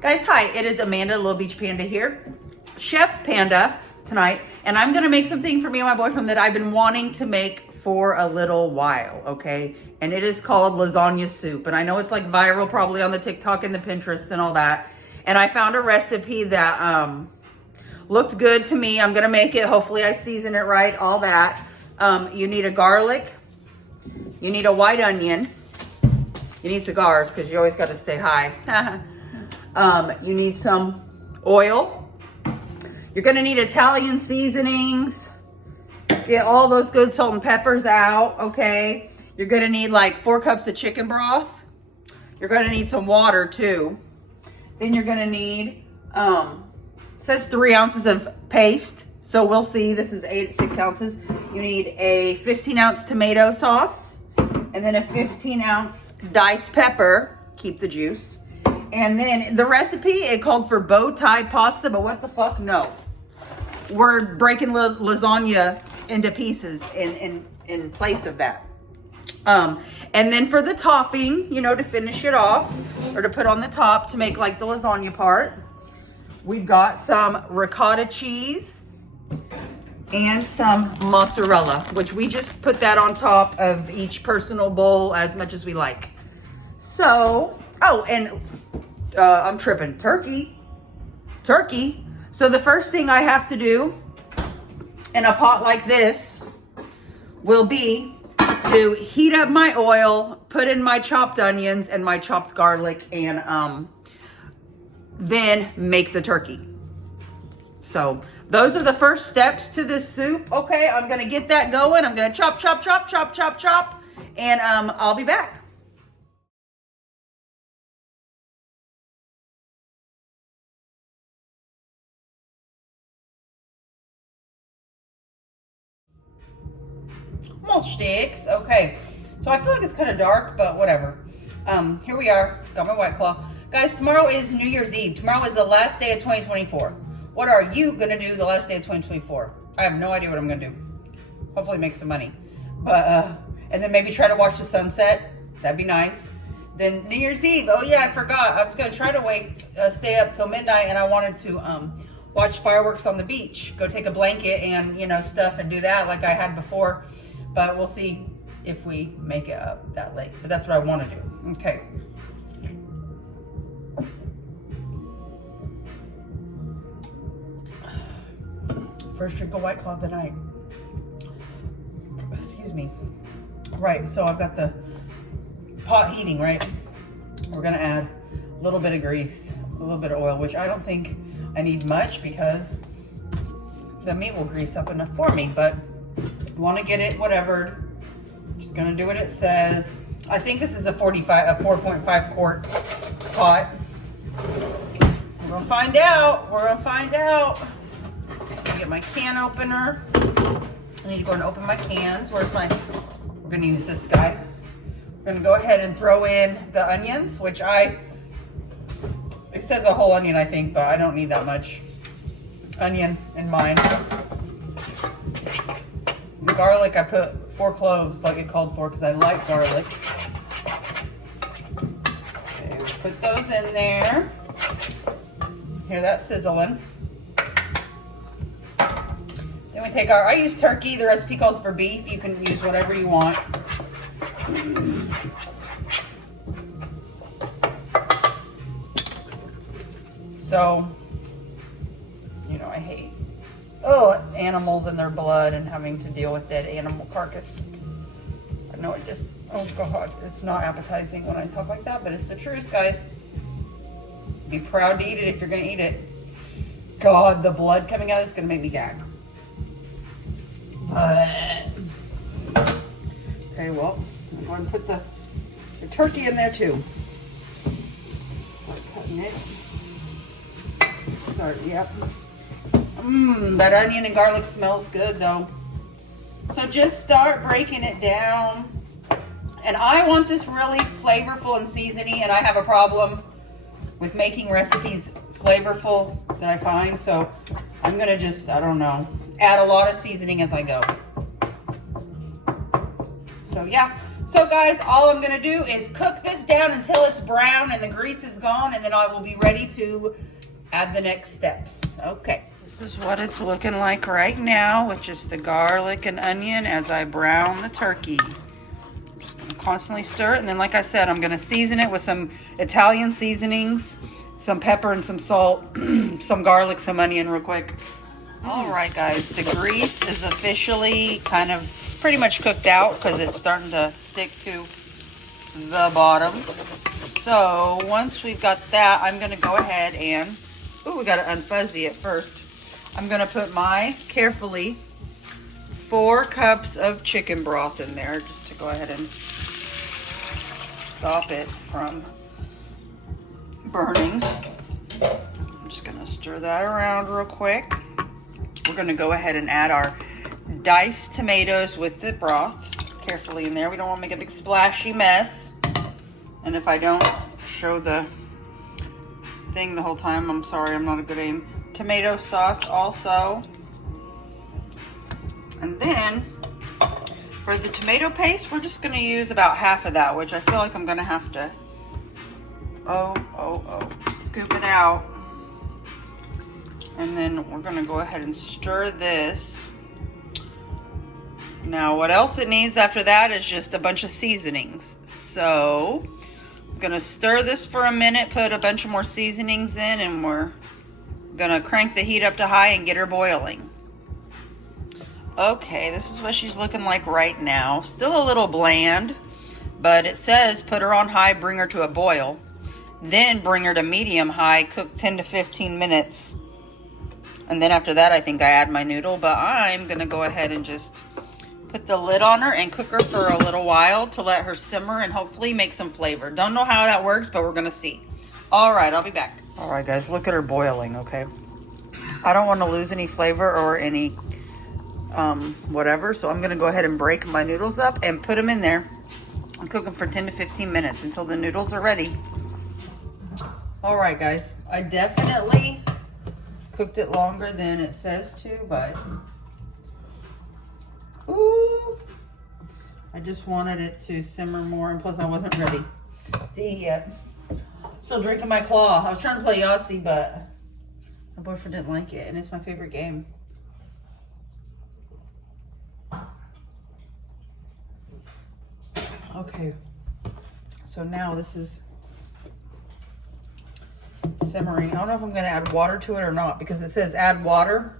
Guys, hi, it is Amanda, Little Beach Panda here. Chef Panda tonight, and I'm gonna make something for me and my boyfriend that I've been wanting to make for a little while, okay? And it is called lasagna soup. And I know it's like viral probably on the TikTok and the Pinterest and all that. And I found a recipe that looked good to me. I'm gonna make it, hopefully I season it right, all that. You need a garlic, you need a white onion, you need cigars because you always gotta stay high. You need some oil. You're gonna need Italian seasonings. Get all those good salt and peppers out, okay? You're gonna need like 4 cups of chicken broth. You're gonna need some water too. Then you're gonna need, it says 3 ounces of paste. So we'll see, this is 6 ounces. You need a 15-ounce tomato sauce and then a 15-ounce diced pepper, keep the juice. And then the recipe, it called for bow tie pasta, but what the fuck, no. We're breaking lasagna into pieces in place of that. And then for the topping, you know, to finish it off or to put on the top to make like the lasagna part, we've got some ricotta cheese and some mozzarella, which we just put that on top of each personal bowl as much as we like. So, oh, and I'm tripping, turkey. So the first thing I have to do in a pot like this will be to heat up my oil, put in my chopped onions and my chopped garlic, and then make the turkey. So those are the first steps to this soup. Okay, I'm gonna get that going. I'm gonna chop, and I'll be back. Almost sticks. Okay, so I feel like it's kind of dark, but whatever. Here we are. Got my White Claw. Guys, tomorrow is New Year's Eve. Tomorrow is the last day of 2024. What are you gonna do the last day of 2024? I have no idea what I'm gonna do. Hopefully make some money. But and then maybe try to watch the sunset. That'd be nice. Then New Year's Eve. Oh yeah, I forgot. I was gonna try to stay up till midnight, and I wanted to watch fireworks on the beach. Go take a blanket and, you know, stuff and do that like I had before. But we'll see if we make it up that late. But that's what I want to do. Okay. First drink of White Claw of the night. Excuse me. Right, so I've got the pot heating, right? We're gonna add a little bit of grease, a little bit of oil, which I don't think I need much because the meat will grease up enough for me, but want to get it whatever. Just gonna do what it says. I think this is a 4.5 quart pot. We're gonna find out. Get my can opener. I need to go and open my cans. We're gonna use this guy. We're gonna go ahead and throw in the onions, which it says a whole onion, I think, but I don't need that much onion in mine. The garlic, I put 4 cloves like it called for because I like garlic. Okay, put those in there. Hear that sizzling. Then we take I use turkey. The recipe calls for beef. You can use whatever you want. So, you know, I hate animals and their blood and having to deal with dead animal carcass. I know it just, oh God, it's not appetizing when I talk like that, but it's the truth, guys. Be proud to eat it if you're gonna eat it. God, the blood coming out is gonna make me gag. Okay, well, I'm going to put the turkey in there too. Start cutting it. Yep. That onion and garlic smells good though. So just start breaking it down. And I want this really flavorful and seasony, and I have a problem with making recipes flavorful that I find. So I'm gonna just, I don't know, add a lot of seasoning as I go. So yeah, So guys, all I'm gonna do is cook this down until it's brown and the grease is gone, and then I will be ready to add the next steps. Okay. This is what it's looking like right now with just the garlic and onion as I brown the turkey. Just gonna constantly stir it, and then like I said, I'm gonna season it with some Italian seasonings, some pepper and some salt, some garlic, some onion real quick. All right guys, the grease is officially kind of pretty much cooked out because it's starting to stick to the bottom. So once we've got that, I'm gonna go ahead and, we gotta unfuzzy it first. I'm gonna put my, carefully, 4 cups of chicken broth in there just to go ahead and stop it from burning. I'm just gonna stir that around real quick. We're gonna go ahead and add our diced tomatoes with the broth carefully in there. We don't want to make a big splashy mess. And if I don't show the thing the whole time, I'm sorry, I'm not a good aim. Tomato sauce also. And then for the tomato paste, we're just going to use about half of that, which I feel like I'm going to have to scoop it out. And then we're going to go ahead and stir this. Now what else it needs after that is just a bunch of seasonings. So I'm gonna stir this for a minute, put a bunch of more seasonings in, and we're gonna crank the heat up to high and get her boiling. Okay, this is what she's looking like right now. Still a little bland, but it says put her on high, bring her to a boil. Then bring her to medium high, cook 10 to 15 minutes. And then after that, I think I add my noodle, but I'm gonna go ahead and just put the lid on her and cook her for a little while to let her simmer and hopefully make some flavor. Don't know how that works, but we're gonna see. All right, I'll be back. All right, guys, look at her boiling, okay? I don't want to lose any flavor or any whatever, so I'm gonna go ahead and break my noodles up and put them in there and cook them for 10 to 15 minutes until the noodles are ready. All right, guys, I definitely cooked it longer than it says to, but ooh, I just wanted it to simmer more, and plus I wasn't ready to eat yet. Still drinking my claw. I was trying to play Yahtzee, but my boyfriend didn't like it, and it's my favorite game. Okay, so now this is simmering. I don't know if I'm gonna add water to it or not, because it says add water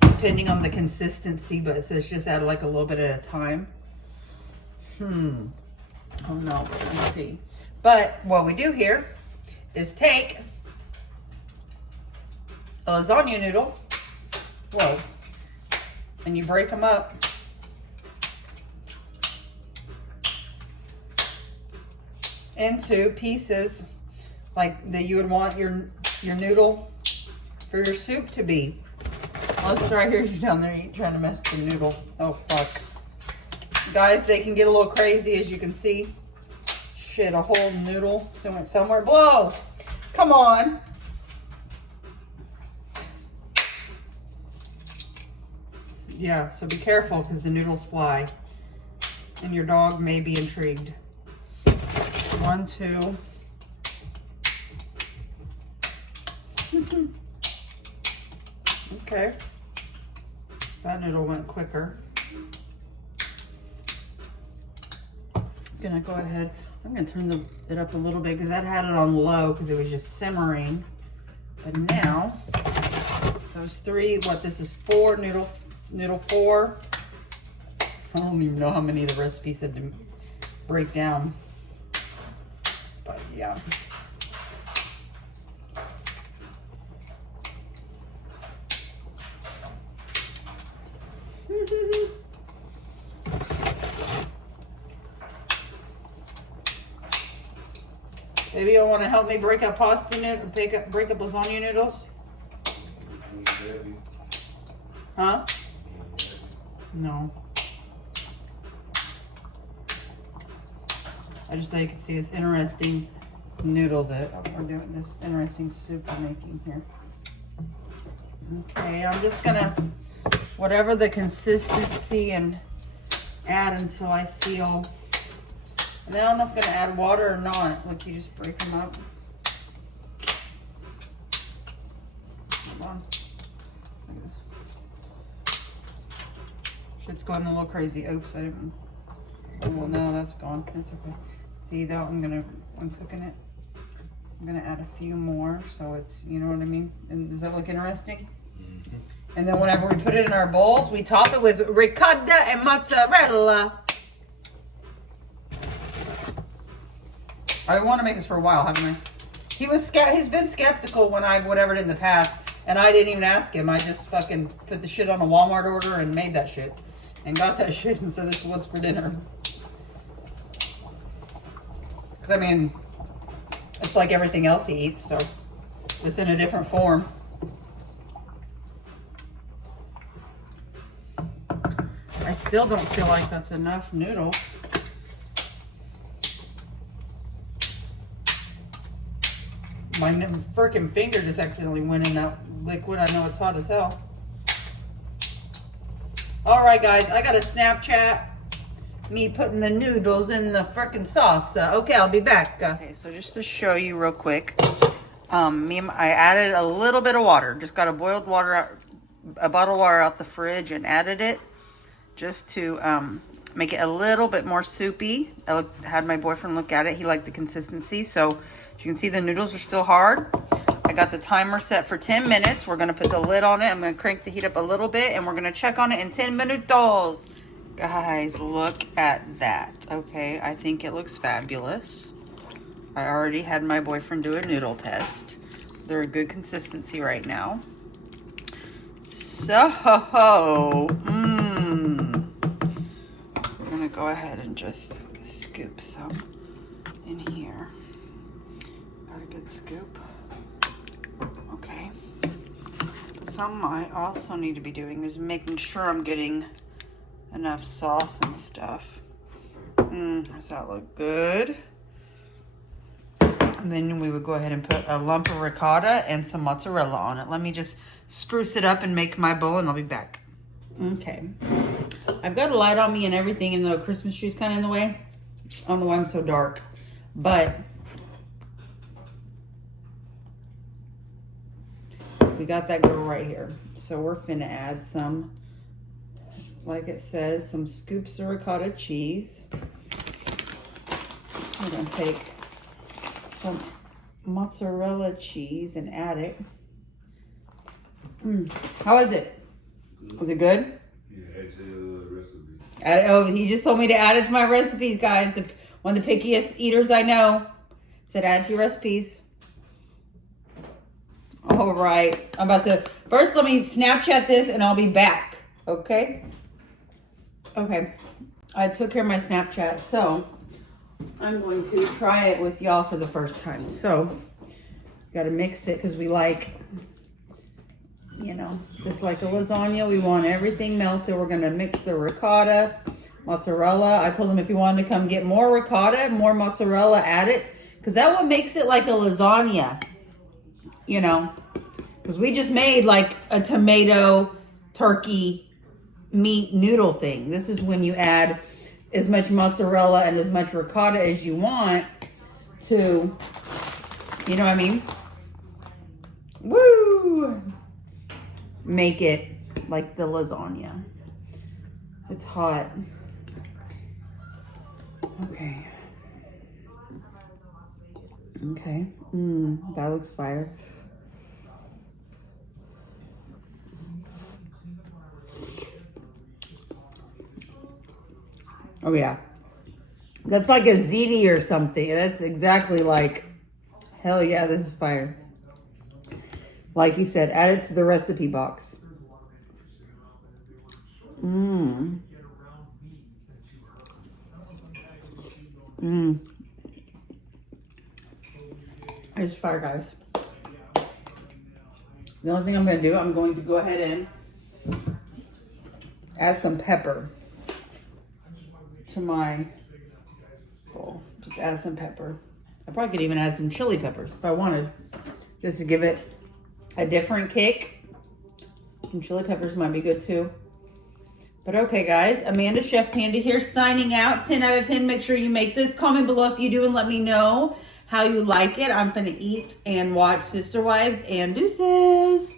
depending on the consistency, but it says just add like a little bit at a time. Oh no, let's see. But what we do here is take a lasagna noodle, and you break them up. Into pieces like that you would want your noodle for your soup to be. Let's try here, you down there trying to mess with the noodle. Oh fuck. Guys, they can get a little crazy, as you can see. Shit, a whole noodle went somewhere. Blow! Come on. Yeah, so be careful because the noodles fly. And your dog may be intrigued. 1, 2. Okay. That noodle went quicker. I'm gonna go ahead. I'm gonna turn it up a little bit because that had it on low because it was just simmering. But now, those 3, this is 4 noodle 4. I don't even know how many of the recipes had to break down. But yeah. Maybe you want to help me break up pasta noodles, break up lasagna noodles? Huh? No. I just so you can see this interesting noodle that we're doing, this interesting soup we're making here. Okay, I'm just gonna, whatever the consistency, and add until I feel And then I don't know if I'm gonna add water or not. Like, you just break them up. Hold on. Shit's going a little crazy. Oops, I didn't. Oh, well, no, that's gone. That's okay. See, though, I'm cooking it. I'm gonna add a few more, so it's, you know what I mean? And does that look interesting? Mm-hmm. And then whenever we put it in our bowls, we top it with ricotta and mozzarella. I want to make this for a while, haven't I? He's been skeptical when I've whatevered in the past, and I didn't even ask him. I just fucking put the shit on a Walmart order and made that shit. And got that shit and said, this is what's for dinner. Because, I mean, it's like everything else he eats, so just in a different form. I still don't feel like that's enough noodles. My freaking finger just accidentally went in that liquid. I know it's hot as hell. All right, guys, I got a Snapchat. Me putting the noodles in the freaking sauce. Okay, I'll be back. Okay, so just to show you real quick, I added a little bit of water. Just got a boiled water out, a bottle of water out the fridge, and added it just to make it a little bit more soupy. I had my boyfriend look at it. He liked the consistency. So as you can see, the noodles are still hard. I got the timer set for 10 minutes. We're going to put the lid on it. I'm going to crank the heat up a little bit, and we're going to check on it in 10 minutos. Guys, look at that. Okay, I think it looks fabulous. I already had my boyfriend do a noodle test. They're a good consistency right now. So, I'm going to go ahead and just scoop some in here. Got a good scoop. Okay. Something I also need to be doing is making sure I'm getting enough sauce and stuff. Does that look good? And then we would go ahead and put a lump of ricotta and some mozzarella on it. Let me just spruce it up and make my bowl, and I'll be back. Okay. I've got a light on me and everything, even though Christmas tree's kind of in the way. I don't know why I'm so dark. But we got that girl right here. So we're finna add some, like it says, some scoops of ricotta cheese. We're gonna take some mozzarella cheese and add it. How is it? Was it good? Yeah, add to the Oh, recipe. he just told me to add it to my recipes, guys. One of the pickiest eaters I know said add to your recipes. All right, I'm about to, first let me Snapchat this and I'll be back, okay? Okay, I took care of my Snapchat, so I'm going to try it with y'all for the first time. So, got to mix it because we like, you know, just like a lasagna, we want everything melted. We're going to mix the ricotta, mozzarella. I told him if he wanted to come get more ricotta, more mozzarella, add it. Because that what makes it like a lasagna, you know. Because we just made like a tomato, turkey, meat noodle thing. This is when you add as much mozzarella and as much ricotta as you want to, you know what I mean? Woo! Make it like the lasagna. It's hot. Okay. Okay. That looks fire. Oh yeah. That's like a ziti or something. That's exactly like, hell yeah, this is fire. Like you said, add it to the recipe box. It's fire, guys. The only thing I'm going to do, I'm going to go ahead and add some pepper to my bowl. Just add some pepper. I probably could even add some chili peppers if I wanted, just to give it a different kick. Some chili peppers might be good too. But okay, guys, Amanda Chef Panda here signing out. 10 out of 10. Make sure you make this. Comment below if you do and let me know how you like it. I'm going to eat and watch Sister Wives and Deuces.